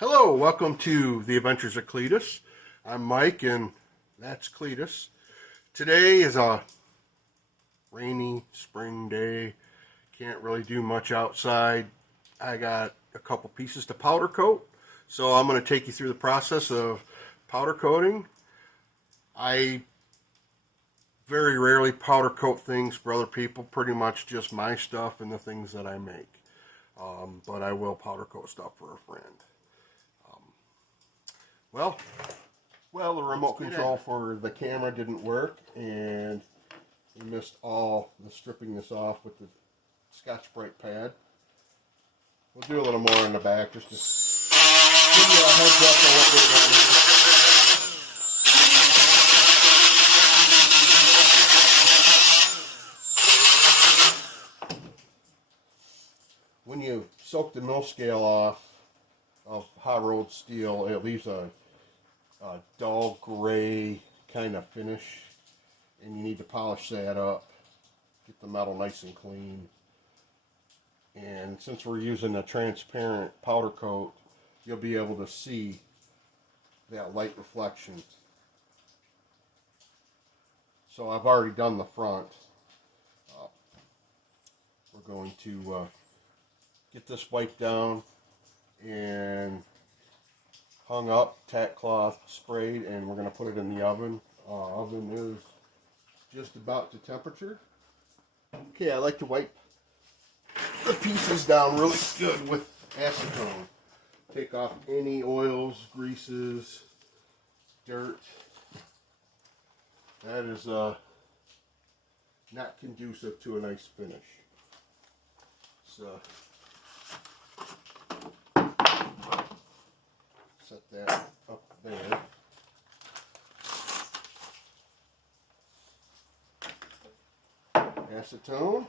Hello, welcome to the Adventures of Cletus. I'm Mike, and that's Cletus. Today is a rainy spring day. Can't really do much outside. I got a couple pieces to powder coat, so I'm going to take you through the process of powder coating. I very rarely powder coat things for other people, pretty much just my stuff and the things that I make. But I will powder coat stuff for a friend. Well, the remote control for the camera didn't work, and we missed all the stripping this off with the Scotch-Brite pad. We'll do a little more in the back just to give you a heads up on what we're doing. When you soak the mill scale off of hot rolled steel, it leaves a dull gray kind of finish, and you need to polish that up, get the metal nice and clean. And since we're using a transparent powder coat, you'll be able to see that light reflection. So I've already done the front. We're going to get this wiped down and hung up, tack cloth sprayed, and we're going to put it in the oven. Oven is just about to temperature. Okay, I like to wipe the pieces down really good with acetone. Take off any oils, greases, dirt. That is not conducive to a nice finish. So set that up there. Acetone,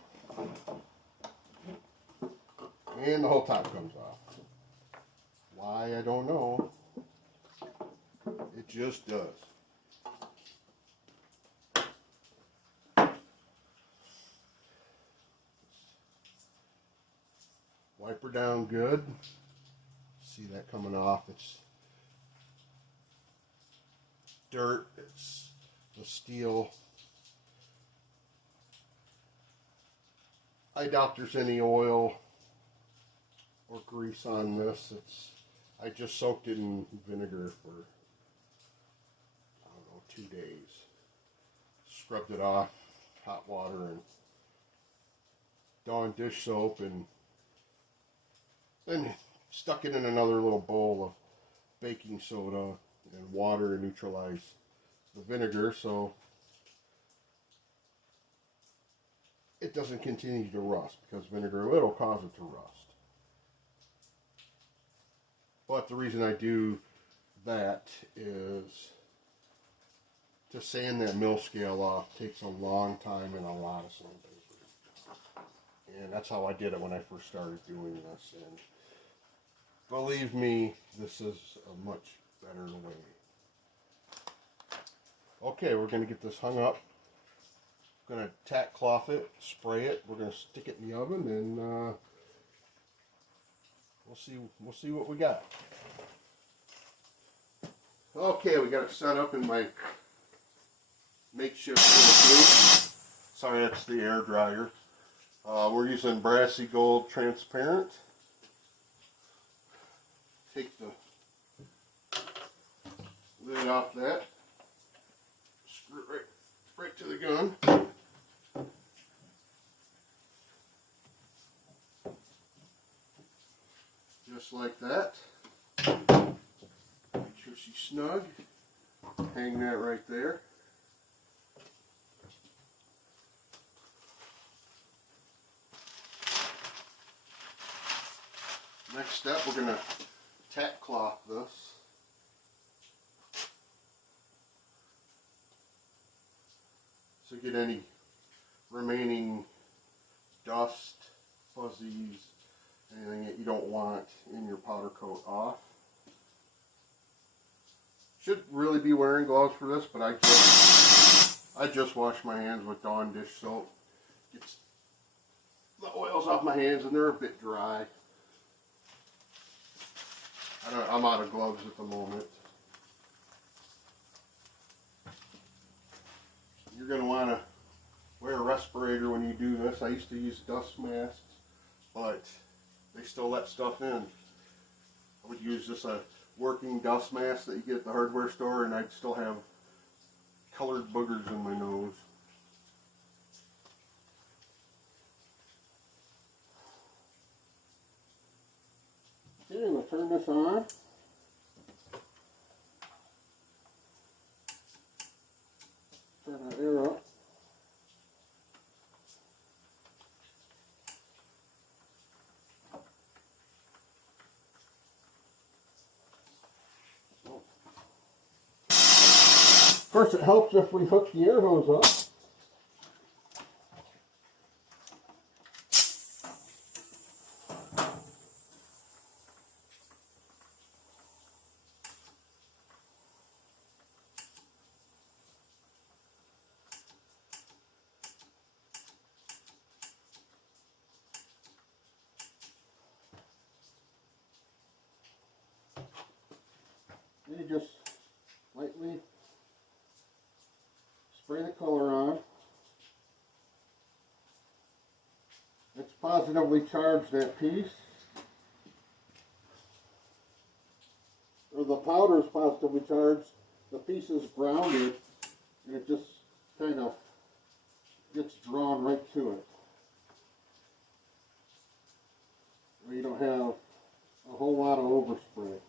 and the whole top comes off. Why, I don't know. It just does. Wipe her down good. See that coming off. It's dirt, it's the steel. I doubt there's any oil or grease on this. I just soaked it in vinegar for, I don't know, 2 days. Scrubbed it off, hot water and Dawn dish soap, and then stuck it in another little bowl of baking soda and water to neutralize the vinegar so it doesn't continue to rust, because vinegar will cause it to rust. But the reason I do that is to sand that mill scale off takes a long time and a lot of sandpaper. And that's how I did it when I first started doing this. And believe me, this is a much better way. Okay, we're going to get this hung up. Going to tack cloth it, spray it. We're going to stick it in the oven, and we'll see what we got. Okay, we got it set up in my makeshift little booth. Sorry, that's the air dryer. We're using Brassy Gold Transparent. Take the lid off that. Screw it right to the gun. Just like that. Make sure she's snug. Hang that right there. Next step, we're going to tack cloth this. So get any remaining dust, fuzzies, anything that you don't want in your powder coat off. Should really be wearing gloves for this, but I just washed my hands with Dawn dish soap. Gets the oils off my hands, and they're a bit dry. I'm out of gloves at the moment. You're going to want to wear a respirator when you do this. I used to use dust masks, but they still let stuff in. I would use just a working dust mask that you get at the hardware store, and I'd still have colored boogers in my nose. Okay, we'll turn this on. Turn that air up. Of course, it helps if we hook the air hose up. You just lightly spray the color on. It's positively charged, that piece. Or the powder is positively charged. The piece is grounded, and it just kind of gets drawn right to it. So you don't have a whole lot of overspray.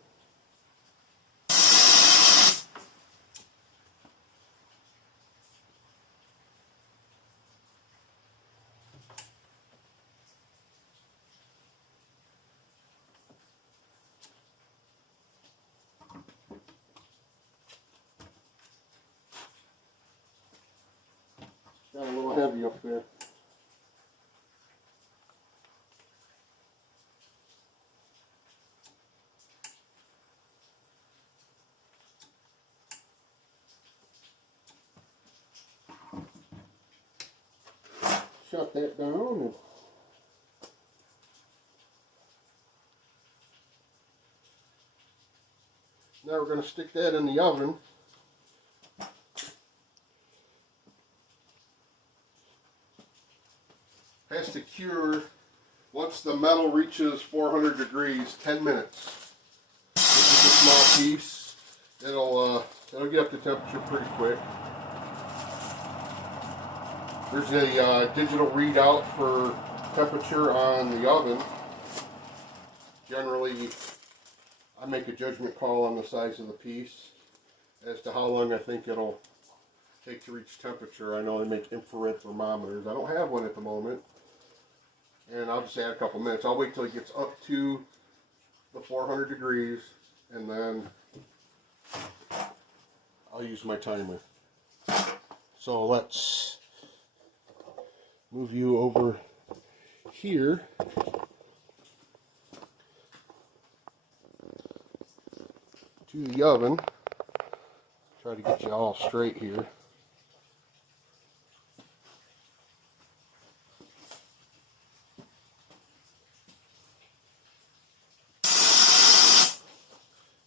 Got a little heavy up there. Shut that down. And now we're going to stick that in the oven. Has to cure once the metal reaches 400 degrees, 10 minutes. This is a small piece. It'll get up to temperature pretty quick. There's a digital readout for temperature on the oven. Generally, I make a judgment call on the size of the piece as to how long I think it'll take to reach temperature. I know they make infrared thermometers. I don't have one at the moment. And I'll just add a couple minutes. I'll wait till it gets up to the 400 degrees, and then I'll use my timer. So let's move you over here. To the oven. Try to get you all straight here.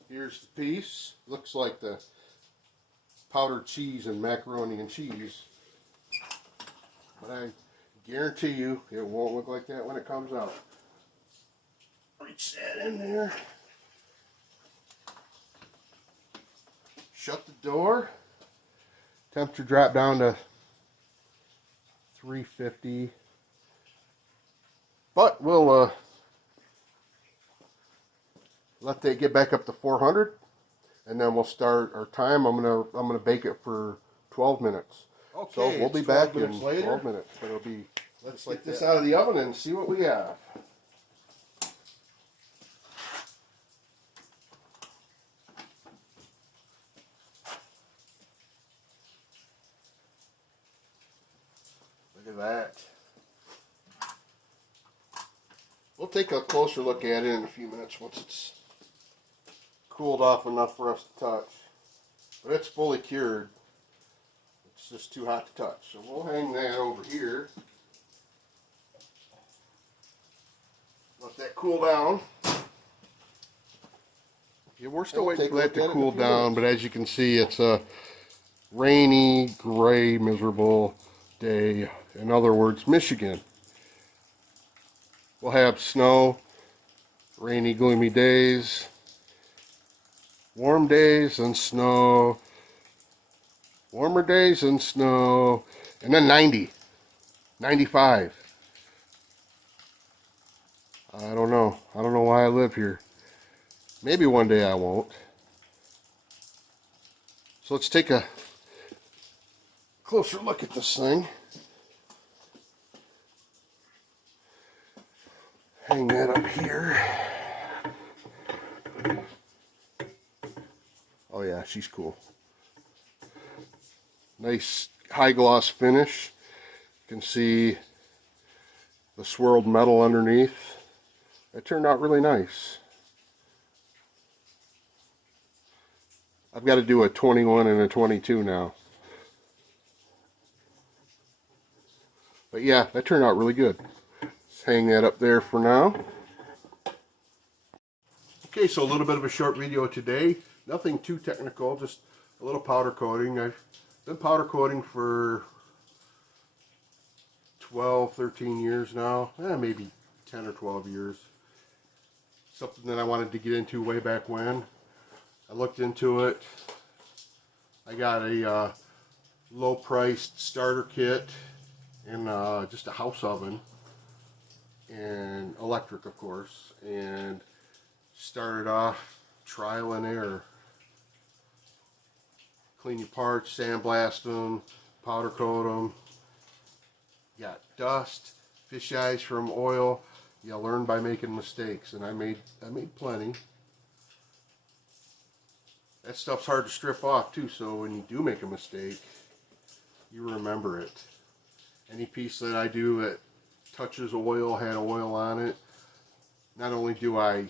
Here's the piece. Looks like the powdered cheese and macaroni and cheese. But I guarantee you it won't look like that when it comes out. Reach that in there. Shut the door. Temperature dropped down to 350. But we'll let that get back up to 400, and then we'll start our time. I'm gonna bake it for 12 minutes. Okay, so we'll be back in 12 minutes. But it'll be. Let's get this out of the oven and see what we have. Look at that. We'll take a closer look at it in a few minutes once it's cooled off enough for us to touch. But it's fully cured. It's just too hot to touch. So we'll hang that over here. Let that cool down. Yeah, we're still We'll waiting take for a that look to at it in a cool few down, minutes. but as you can see, it's a rainy, gray, miserable day. In other words, Michigan. We'll have snow, rainy, gloomy days, warm days and snow, warmer days and snow, and then 90, 95. I don't know. I don't know why I live here. Maybe one day I won't. So let's take a closer look at this thing. Hang that up here. Oh yeah, she's cool. Nice high gloss finish. You can see the swirled metal underneath. It turned out really nice. I've got to do a 21 and a 22 now. But yeah, that turned out really good. Let's hang that up there for now. Okay, so a little bit of a short video today. Nothing too technical, just a little powder coating. I've been powder coating for 12, 13 years now. Maybe 10 or 12 years. Something that I wanted to get into way back when. I looked into it. I got a low-priced starter kit and just a house oven and electric, of course, and started off trial and error. Clean your parts, sandblast them, powder coat them. Got dust, fish eyes from oil. You learn by making mistakes, and I made plenty. That stuff's hard to strip off too, so when you do make a mistake, you remember it. Any piece that I do that touches oil, had oil on it, not only do I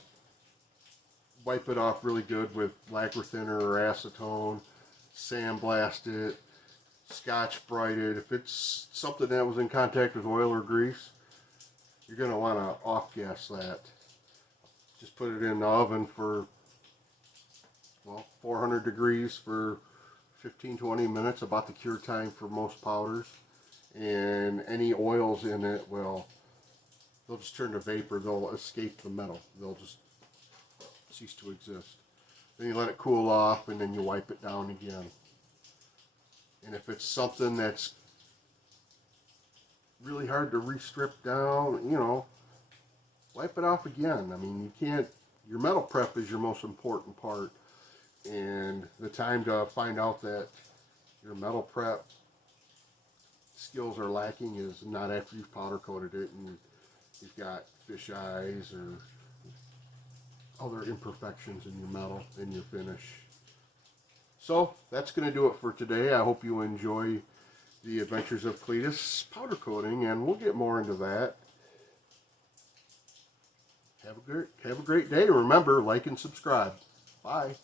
wipe it off really good with lacquer thinner or acetone, sandblast it, Scotch-Brite it. If it's something that was in contact with oil or grease, you're going to want to off-gas that. Just put it in the oven for, well, 400 degrees for 15-20 minutes, about the cure time for most powders. And any oils in it they'll just turn to vapor. They'll escape the metal. They'll just cease to exist. Then you let it cool off, and then you wipe it down again. And if it's something that's really hard to re-strip down, wipe it off again. I mean, your metal prep is your most important part. And the time to find out that your metal prep skills are lacking is not after you've powder coated it and you've got fish eyes or other imperfections in your metal, in your finish. So that's going to do it for today. I hope you enjoy the adventures of Cletus powder coating, and we'll get more into that. Have a great day. Remember, like and subscribe. Bye.